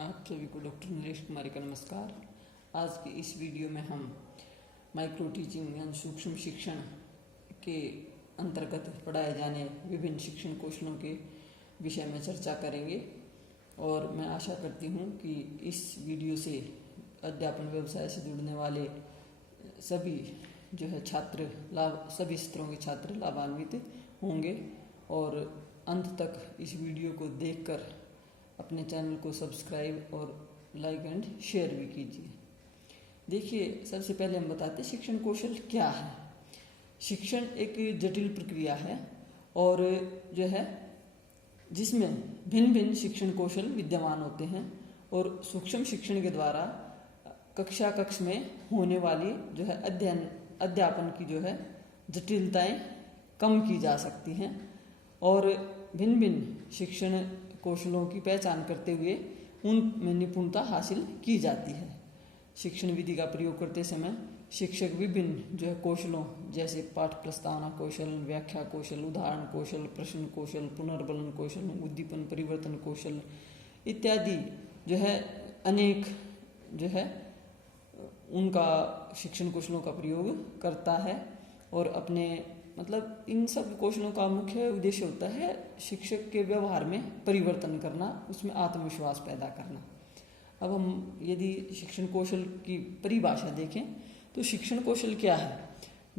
आप सभी को डॉक्टर नरेश कुमारी का नमस्कार। आज के इस वीडियो में हम माइक्रो टीचिंग यानी सूक्ष्म शिक्षण के अंतर्गत पढ़ाए जाने विभिन्न शिक्षण कौशलों के विषय में चर्चा करेंगे और मैं आशा करती हूँ कि इस वीडियो से अध्यापन व्यवसाय से जुड़ने वाले सभी छात्र सभी स्तरों के छात्र लाभान्वित होंगे और अंत तक इस वीडियो को देखकर अपने चैनल को सब्सक्राइब और लाइक एंड शेयर भी कीजिए। देखिए, सबसे पहले हम बताते हैं शिक्षण कौशल क्या है। शिक्षण एक जटिल प्रक्रिया है और जिसमें भिन्न भिन्न शिक्षण कौशल विद्यमान होते हैं और सूक्ष्म शिक्षण के द्वारा कक्ष में होने वाली अध्यापन की जटिलताएं कम की जा सकती हैं और भिन्न भिन्न शिक्षण कौशलों की पहचान करते हुए उनमें निपुणता हासिल की जाती है। शिक्षण विधि का प्रयोग करते समय शिक्षक विभिन्न कौशलों जैसे पाठ प्रस्तावना कौशल, व्याख्या कौशल, उदाहरण कौशल, प्रश्न कौशल, पुनर्बलन कौशल, उद्दीपन परिवर्तन कौशल इत्यादि अनेक उनका शिक्षण कौशलों का प्रयोग करता है और अपने इन सब कौशलों का मुख्य उद्देश्य होता है शिक्षक के व्यवहार में परिवर्तन करना, उसमें आत्मविश्वास पैदा करना। अब हम यदि शिक्षण कौशल की परिभाषा देखें तो शिक्षण कौशल क्या है।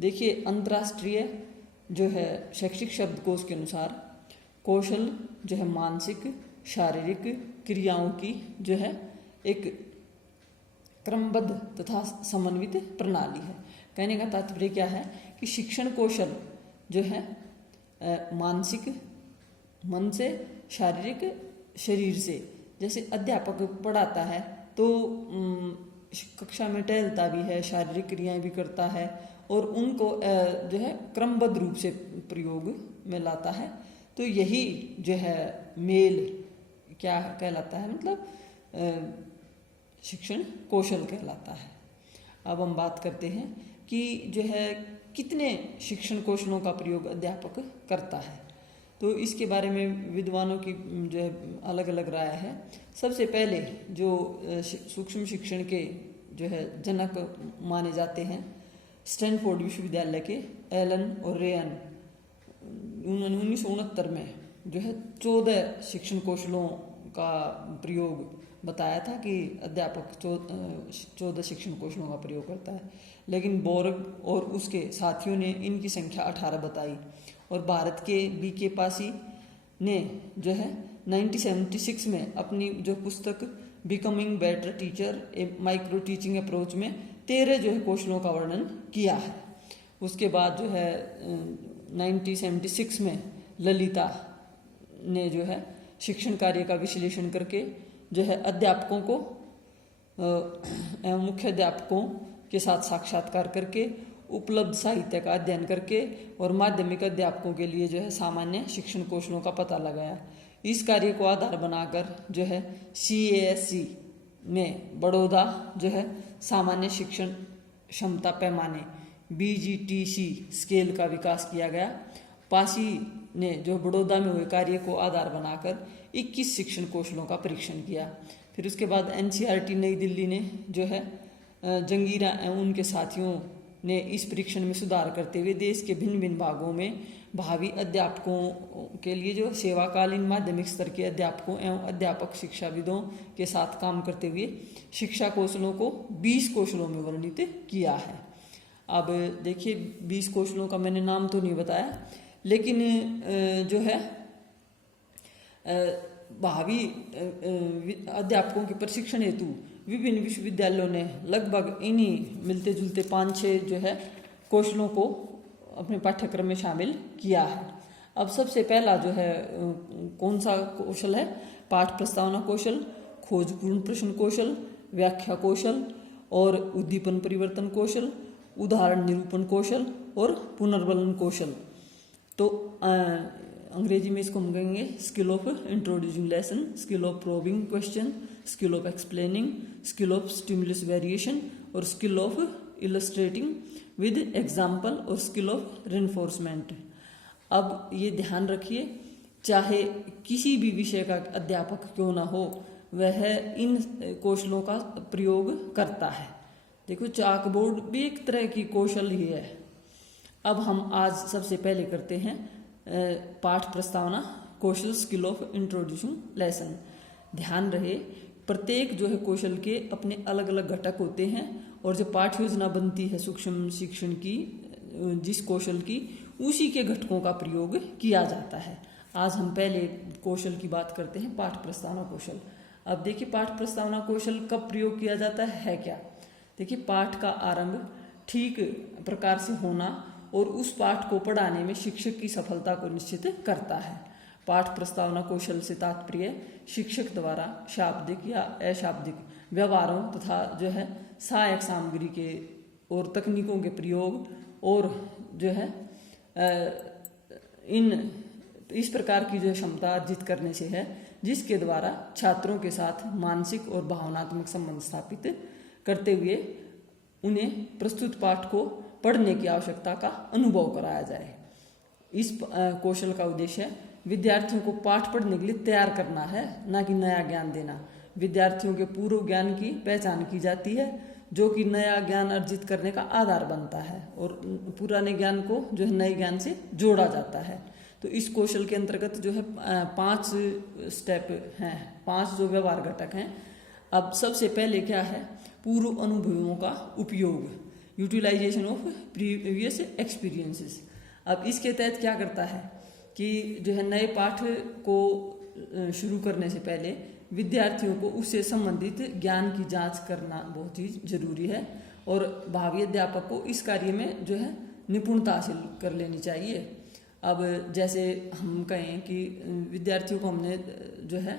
देखिए, अंतर्राष्ट्रीय शैक्षिक शब्दकोश के अनुसार कौशल मानसिक शारीरिक क्रियाओं की एक क्रमबद्ध तथा समन्वित प्रणाली है। कहने का तात्पर्य क्या है कि शिक्षण कौशल मानसिक मन से, शारीरिक शरीर से। जैसे अध्यापक पढ़ाता है तो कक्षा में टहलता भी है, शारीरिक क्रियाएं भी करता है और उनको क्रमबद्ध रूप से प्रयोग में लाता है। तो यही मेल क्या कहलाता है, शिक्षण कौशल कहलाता है। अब हम बात करते हैं कि कितने शिक्षण कौशलों का प्रयोग अध्यापक करता है। तो इसके बारे में विद्वानों की अलग अलग राय है। सबसे पहले जो सूक्ष्म शिक्षण के जनक माने जाते हैं स्टैनफोर्ड विश्वविद्यालय के एलन और रेयन, उन्होंने 1969 में 14 शिक्षण कौशलों का प्रयोग बताया था कि अध्यापक 14 शिक्षण कौशलों का प्रयोग करता है, लेकिन बोर्ग और उसके साथियों ने इनकी संख्या 18 बताई और भारत के BK पासी ने 1976 में अपनी पुस्तक बिकमिंग बेटर टीचर ए माइक्रो टीचिंग अप्रोच में 13 कौशलों का वर्णन किया है। उसके बाद 1976 में ललिता ने शिक्षण कार्य का विश्लेषण करके अध्यापकों को एवं मुख्य अध्यापकों के साथ साक्षात्कार करके उपलब्ध साहित्य का अध्ययन करके और माध्यमिक अध्यापकों के लिए सामान्य शिक्षण कौशलों का पता लगाया। इस कार्य को आधार बनाकर CASC में बड़ौदा सामान्य शिक्षण क्षमता पैमाने BGTC स्केल का विकास किया गया। पासी ने बड़ौदा में हुए कार्य को आधार बनाकर 21 शिक्षण कौशलों का परीक्षण किया। फिर उसके बाद NCERT नई दिल्ली ने जंगीरा एवं उनके साथियों ने इस परीक्षण में सुधार करते हुए देश के भिन्न भिन्न भागों में भावी अध्यापकों के लिए सेवाकालीन माध्यमिक स्तर के अध्यापकों एवं अध्यापक शिक्षाविदों के साथ काम करते हुए शिक्षा कौशलों को 20 कौशलों में वर्णित किया है। अब देखिए, 20 कौशलों का मैंने नाम तो नहीं बताया, लेकिन भावी अध्यापकों के प्रशिक्षण हेतु विभिन्न विश्वविद्यालयों ने लगभग इन्हीं मिलते जुलते 5-6 कौशलों को अपने पाठ्यक्रम में शामिल किया है। अब सबसे पहला कौन सा कौशल है? पाठ प्रस्तावना कौशल, खोजपूर्ण प्रश्न कौशल, व्याख्या कौशल और उद्दीपन परिवर्तन कौशल, उदाहरण निरूपण कौशल और पुनर्बलन कौशल। तो अंग्रेजी में इसको हम कहेंगे skill of introducing lesson, skill of probing question, skill of explaining, skill of stimulus variation और skill of illustrating with example और स्किल ऑफ रेनफोर्समेंट। अब ये ध्यान रखिए, चाहे किसी भी विषय का अध्यापक क्यों ना हो, वह इन कौशलों का प्रयोग करता है। देखो चाकबोर्ड भी एक तरह की कौशल ही है। अब हम आज सबसे पहले करते हैं पाठ प्रस्तावना कौशल, स्किल ऑफ इंट्रोड्यूसिंग लेसन। ध्यान रहे प्रत्येक जो है कौशल के अपने अलग अलग घटक होते हैं और जो पाठ योजना बनती है सूक्ष्म शिक्षण की जिस कौशल की, उसी के घटकों का प्रयोग किया जाता है। आज हम पहले कौशल की बात करते हैं पाठ प्रस्तावना कौशल। अब देखिए पाठ प्रस्तावना कौशल कब प्रयोग किया जाता है क्या। देखिए पाठ का आरंभ ठीक प्रकार से होना और उस पाठ को पढ़ाने में शिक्षक की सफलता को निश्चित करता है। पाठ प्रस्तावना कौशल से तात्पर्य शिक्षक द्वारा शाब्दिक या अशाब्दिक व्यवहारों तथा जो है सहायक सामग्री के और तकनीकों के प्रयोग और जो है इन इस प्रकार की जो क्षमता अर्जित करने से है जिसके द्वारा छात्रों के साथ मानसिक और भावनात्मक संबंध स्थापित करते हुए उन्हें प्रस्तुत पाठ को पढ़ने की आवश्यकता का अनुभव कराया जाए। इस कौशल का उद्देश्य विद्यार्थियों को पाठ पढ़ने के लिए तैयार करना है, ना कि नया ज्ञान देना। विद्यार्थियों के पूर्व ज्ञान की पहचान की जाती है जो कि नया ज्ञान अर्जित करने का आधार बनता है और पुराने ज्ञान को जो है नए ज्ञान से जोड़ा जाता है। तो इस कौशल के अंतर्गत जो है 5 स्टेप हैं, 5 जो व्यवहार घटक हैं। अब सबसे पहले क्या है, पूर्व अनुभवों का उपयोग, यूटिलाइजेशन ऑफ प्रीवियस एक्सपीरियंसेस। अब इसके तहत क्या करता है कि जो है नए पाठ को शुरू करने से पहले विद्यार्थियों को उससे संबंधित ज्ञान की जांच करना बहुत ही जरूरी है और भावी अध्यापक को इस कार्य में जो है निपुणता हासिल कर लेनी चाहिए। अब जैसे हम कहें कि विद्यार्थियों को हमने जो है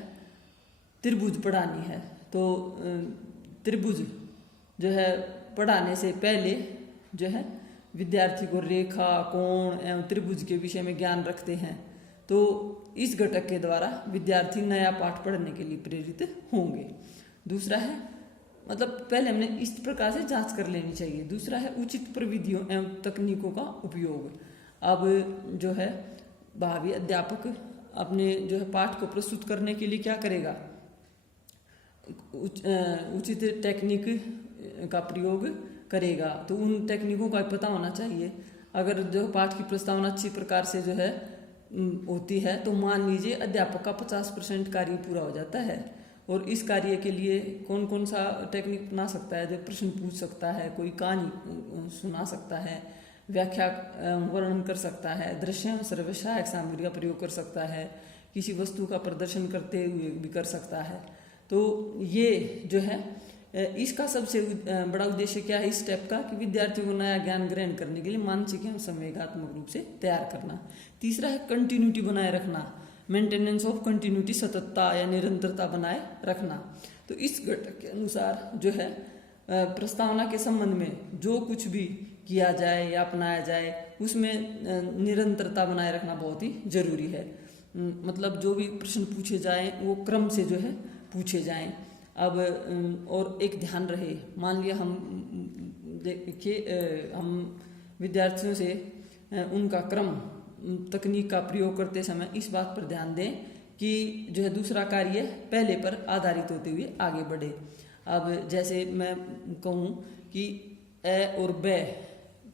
त्रिभुज पढ़ानी है, तो त्रिभुज जो है पढ़ाने से पहले जो है विद्यार्थी को रेखा, कोण एवं त्रिभुज के विषय में ज्ञान रखते हैं। तो इस घटक के द्वारा विद्यार्थी नया पाठ पढ़ने के लिए प्रेरित होंगे। दूसरा है मतलब पहले हमने इस प्रकार से जांच कर लेनी चाहिए। दूसरा है उचित प्रविधियों एवं तकनीकों का उपयोग। अब जो है भावी अध्यापक अपने जो है पाठ को प्रस्तुत करने के लिए क्या करेगा, उचित टेक्निक का प्रयोग करेगा। तो उन टेक्निकों का पता होना चाहिए। अगर जो पाठ की प्रस्तावना अच्छी प्रकार से जो है होती है तो मान लीजिए अध्यापक का 50% कार्य पूरा हो जाता है। और इस कार्य के लिए कौन कौन सा टेक्निक अपना सकता है, जो प्रश्न पूछ सकता है, कोई कहानी सुना सकता है, व्याख्या वर्णन कर सकता है, दृश्य सर्वसहायक सामग्री का प्रयोग कर सकता है, किसी वस्तु का प्रदर्शन करते हुए भी कर सकता है। तो ये जो है इसका सबसे बड़ा उद्देश्य क्या है इस स्टेप का, कि विद्यार्थियों को नया ज्ञान ग्रहण करने के लिए मानसिक एवं संवेगात्मक रूप से तैयार करना। तीसरा है कंटिन्यूटी बनाए रखना, मेंटेनेंस ऑफ कंटिन्यूटी, सततता या निरंतरता बनाए रखना। तो इस घटक के अनुसार जो है प्रस्तावना के संबंध में जो कुछ भी किया जाए या अपनाया जाए उसमें निरंतरता बनाए रखना बहुत ही जरूरी है। मतलब जो भी प्रश्न पूछे जाएं वो क्रम से जो है पूछे जाएं। अब और एक ध्यान रहे, मान लिया हम देखिए हम विद्यार्थियों से उनका क्रम तकनीक का प्रयोग करते समय इस बात पर ध्यान दें कि जो है दूसरा कार्य पहले पर आधारित होते हुए आगे बढ़े। अब जैसे मैं कहूँ कि ए और ब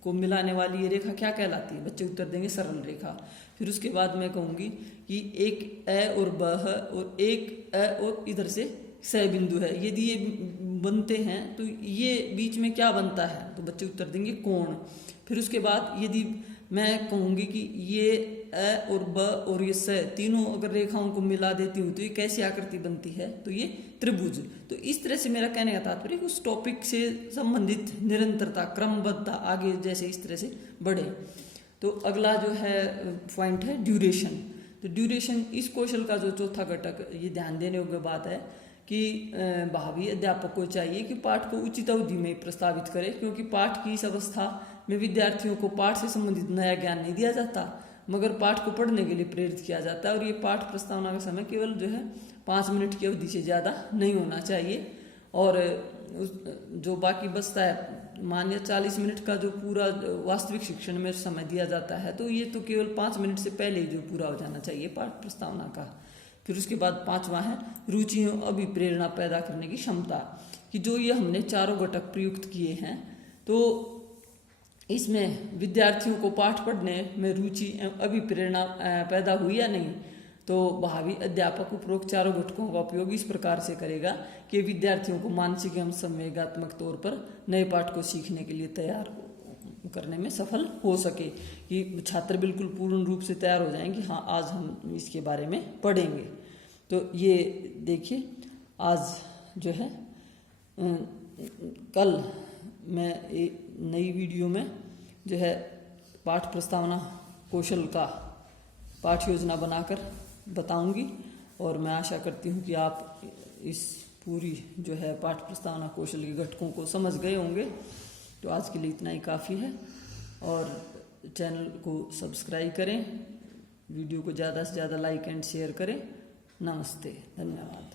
को मिलाने वाली ये रेखा क्या कहलाती है, बच्चे उत्तर देंगे सरल रेखा। फिर उसके बाद मैं कहूँगी कि एक ए और ब है और एक ए और इधर से स बिंदु है, यदि ये बनते हैं तो ये बीच में क्या बनता है, तो बच्चे उत्तर देंगे कोण। फिर उसके बाद यदि मैं कहूँगी कि ये ए और ब और ये स तीनों अगर रेखाओं को मिला देती हूँ तो ये कैसी आकृति बनती है, तो ये त्रिभुज। तो इस तरह से मेरा कहने का तात्पर्य उस टॉपिक से संबंधित निरंतरता, क्रमबद्धता आगे जैसे इस तरह से बढ़े। तो अगला जो है पॉइंट है ड्यूरेशन। तो ड्यूरेशन इस कौशल का जो चौथा घटक, ये ध्यान देने योग्य बात है कि भावी अध्यापक को चाहिए कि पाठ को उचित अवधि में प्रस्तावित करे, क्योंकि पाठ की इस अवस्था में विद्यार्थियों को पाठ से संबंधित नया ज्ञान नहीं दिया जाता मगर पाठ को पढ़ने के लिए प्रेरित किया जाता है। और ये पाठ प्रस्तावना का समय केवल जो है 5 मिनट की अवधि से ज़्यादा नहीं होना चाहिए। और जो बाकी बचता है मानिए 40 मिनट का जो पूरा वास्तविक शिक्षण में समय दिया जाता है, तो ये तो केवल 5 मिनट से पहले ही जो पूरा हो जाना चाहिए पाठ प्रस्तावना का। फिर उसके बाद 5वां है रुचि एवं अभिप्रेरणा पैदा करने की क्षमता, कि जो ये हमने चारों घटक प्रयुक्त किए हैं तो इसमें विद्यार्थियों को पाठ पढ़ने में रुचि एवं अभिप्रेरणा पैदा हुई या नहीं। तो भावी अध्यापक उपरोक्त चारों घटकों का उपयोग इस प्रकार से करेगा कि विद्यार्थियों को मानसिक एवं संवेगात्मक तौर पर नए पाठ को सीखने के लिए तैयार करने में सफल हो सके, कि छात्र बिल्कुल पूर्ण रूप से तैयार हो जाएं कि हाँ आज हम इसके बारे में पढ़ेंगे। तो ये देखिए आज जो है कल मैं एक नई वीडियो में जो है पाठ प्रस्तावना कौशल का पाठ योजना बनाकर बताऊंगी, और मैं आशा करती हूँ कि आप इस पूरी जो है पाठ प्रस्तावना कौशल के घटकों को समझ गए होंगे। तो आज के लिए इतना ही काफ़ी है, और चैनल को सब्सक्राइब करें, वीडियो को ज़्यादा से ज़्यादा लाइक एंड शेयर करें। नमस्ते, धन्यवाद।